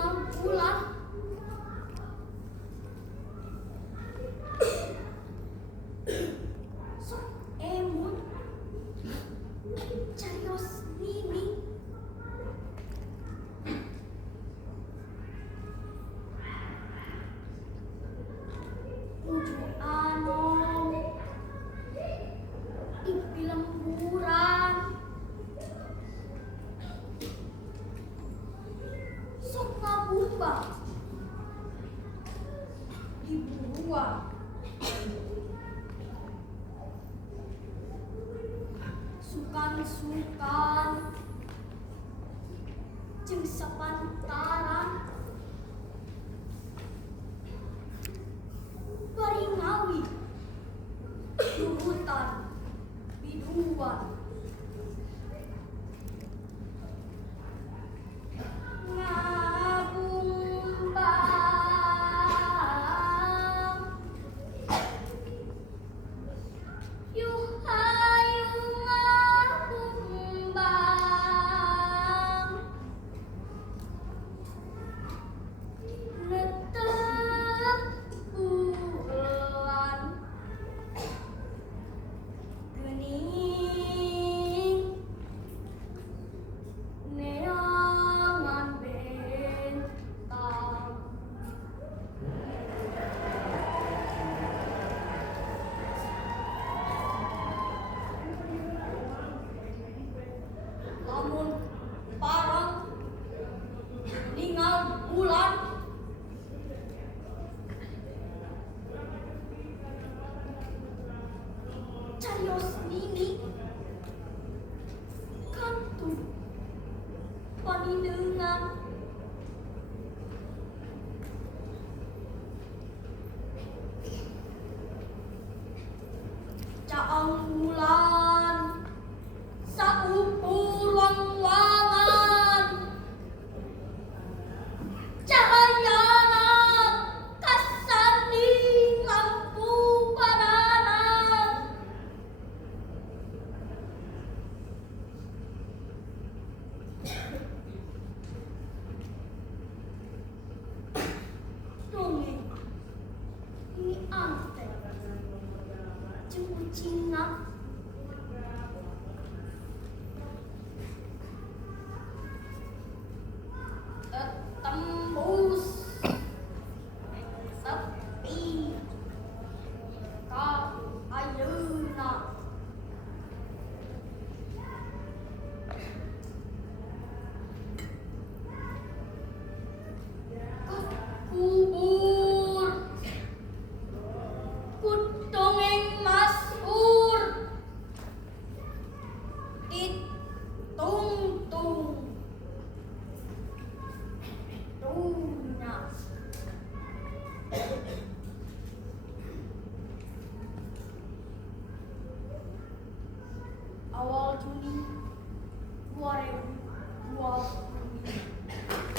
Ningal bulan sok emut carios nini nuju anom di lemburan sok ngabumbang di buruan sukan-sukan jeung sapantaran bari ngawi nurutan biduan ngabumbang yuh hayu ngabumbang netep bulan geuning neangan bentang lamun parang ningal bulan carios nini kantu panideungan caang bulan saukur wang-wangan cahayana kasanding lampu padanan dongeng ini ante jeung kucingna tembus sepi ka ayeuna kubur ku dongeng Mas'ur ditungtung dunya awal Juni 2020